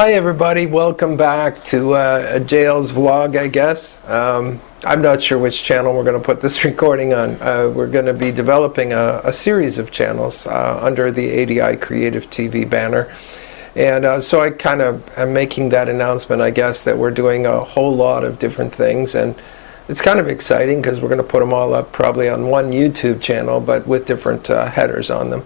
Hi everybody, welcome back to Jael's vlog, I guess. I'm not sure which channel we're going to put this recording on. We're going to be developing a series of channels under the ADI Creative TV banner. And so I kind of am making that announcement, I guess, that we're doing a whole lot of different things. And it's kind of exciting because we're going to put them all up probably on one YouTube channel, but with different headers on them.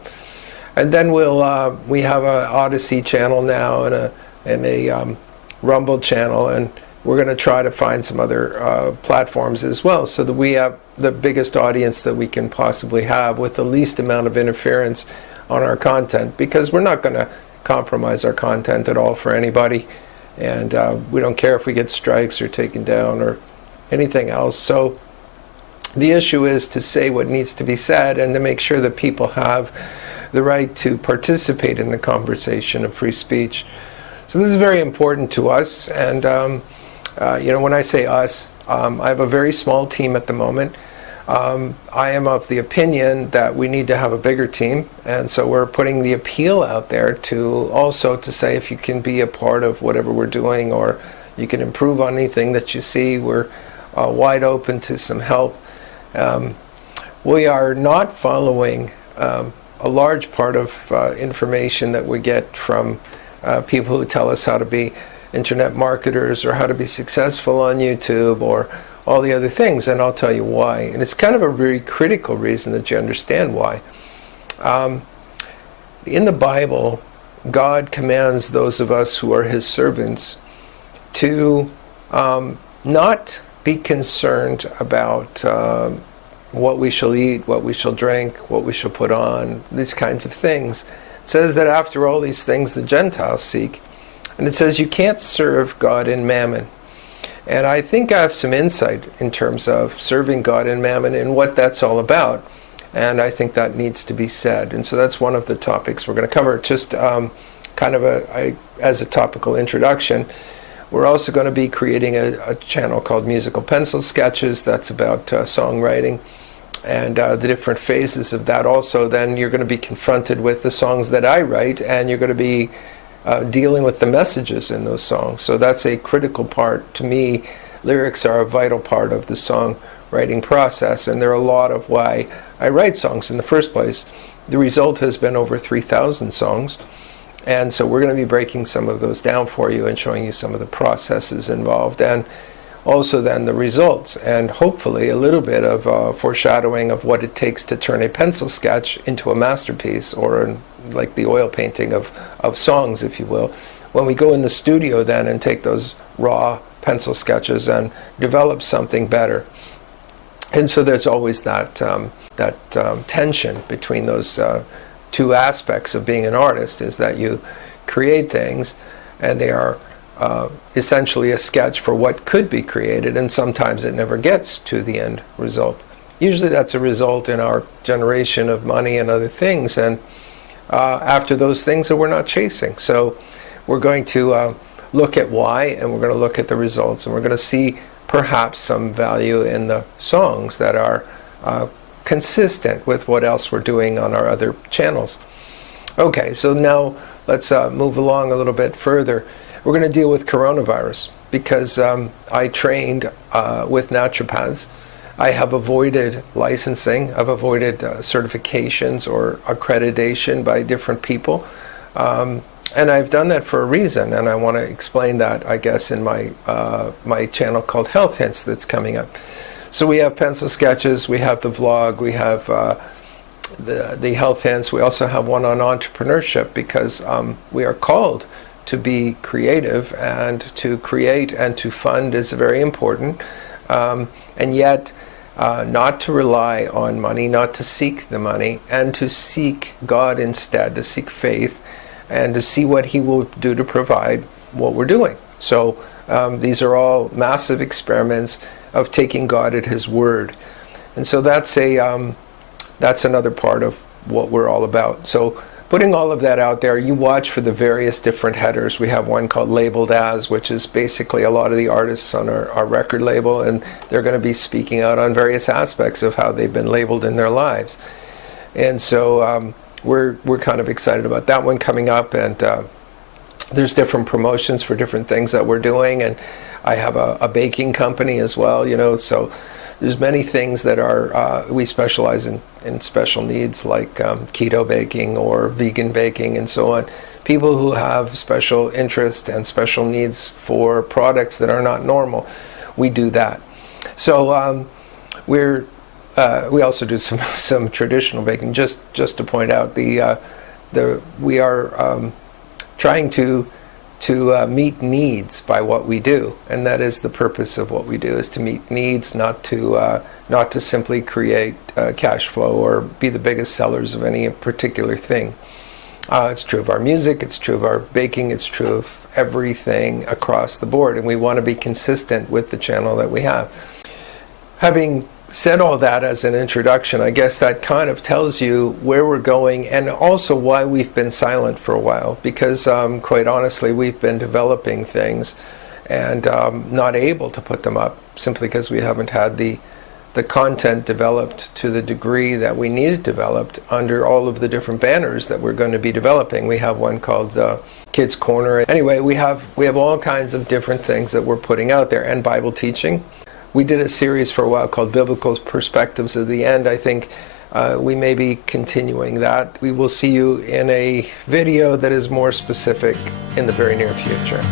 And then we have an Odyssey channel now and a Rumble channel, and we're going to try to find some other platforms as well, so that we have the biggest audience that we can possibly have with the least amount of interference on our content, because we're not going to compromise our content at all for anybody, and we don't care if we get strikes or taken down or anything else. So the issue is to say what needs to be said and to make sure that people have the right to participate in the conversation of free speech. So this is very important to us, and when I say us, I have a very small team at the moment. I am of the opinion that we need to have a bigger team, and so we're putting the appeal out there to also to say, if you can be a part of whatever we're doing, or you can improve on anything that you see, we're wide open to some help. We are not following a large part of information that we get from people who tell us how to be internet marketers or how to be successful on YouTube or all the other things, and I'll tell you why. And it's kind of a very critical reason that you understand why. In the Bible, God commands those of us who are His servants to not be concerned about what we shall eat, what we shall drink, what we shall put on, these kinds of things. It says that after all these things the Gentiles seek, and it says you can't serve God and mammon. And I think I have some insight in terms of serving God and mammon and what that's all about, and I think that needs to be said. And so that's one of the topics we're going to cover, just kind of as a topical introduction. We're also going to be creating a channel called Musical Pencil Sketches. That's about songwriting and the different phases of that. Also, then you're going to be confronted with the songs that I write, and you're going to be dealing with the messages in those songs. So that's a critical part. To me, lyrics are a vital part of the songwriting process, and they're a lot of why I write songs in the first place. The result has been over 3,000 songs, and so we're going to be breaking some of those down for you and showing you some of the processes involved, and also then the results, and hopefully a little bit of foreshadowing of what it takes to turn a pencil sketch into a masterpiece, or like the oil painting of songs, if you will, when we go in the studio then and take those raw pencil sketches and develop something better. And so there's always that tension between those two aspects of being an artist, is that you create things and they are essentially a sketch for what could be created, and sometimes it never gets to the end result. Usually that's a result in our generation of money and other things, and after those things that we're not chasing. So we're going to look at why, and we're going to look at the results, and we're going to see perhaps some value in the songs that are consistent with what else we're doing on our other channels. Okay, so now let's move along a little bit further. We're going to deal with coronavirus, because I trained with naturopaths. I have avoided licensing, I've avoided certifications or accreditation by different people, and I've done that for a reason, and I want to explain that, I guess, in my my channel called Health Hints that's coming up. So we have pencil sketches, we have the vlog, we have the Health Hints, we also have one on entrepreneurship, because we are called to be creative, and to create and to fund is very important, and yet not to rely on money, not to seek the money, and to seek God instead, to seek faith, and to see what He will do to provide what we're doing. So these are all massive experiments of taking God at His word, and so that's another part of what we're all about. So putting all of that out there, you watch for the various different headers. We have one called Labeled As, which is basically a lot of the artists on our record label, and they're going to be speaking out on various aspects of how they've been labeled in their lives. And so we're kind of excited about that one coming up, and there's different promotions for different things that we're doing, and I have a baking company as well, so there's many things that are, we specialize in special needs, like keto baking or vegan baking and so on. People who have special interest and special needs for products that are not normal, we do that. So we also do some traditional baking. Just to point out, we are trying to meet needs by what we do, and that is the purpose of what we do, is to meet needs, not to simply create cash flow or be the biggest sellers of any particular thing. It's true of our music, it's true of our baking, it's true of everything across the board, and we want to be consistent with the channel that we have. Having said all that as an introduction, I guess that kind of tells you where we're going, and also why we've been silent for a while, because quite honestly, we've been developing things and not able to put them up simply because we haven't had the content developed to the degree that we need it developed under all of the different banners that we're going to be developing. We have one called Kids Corner. Anyway, we have all kinds of different things that we're putting out there, and Bible teaching. We did a series for a while called Biblical Perspectives of the End. I think we may be continuing that. We will see you in a video that is more specific in the very near future.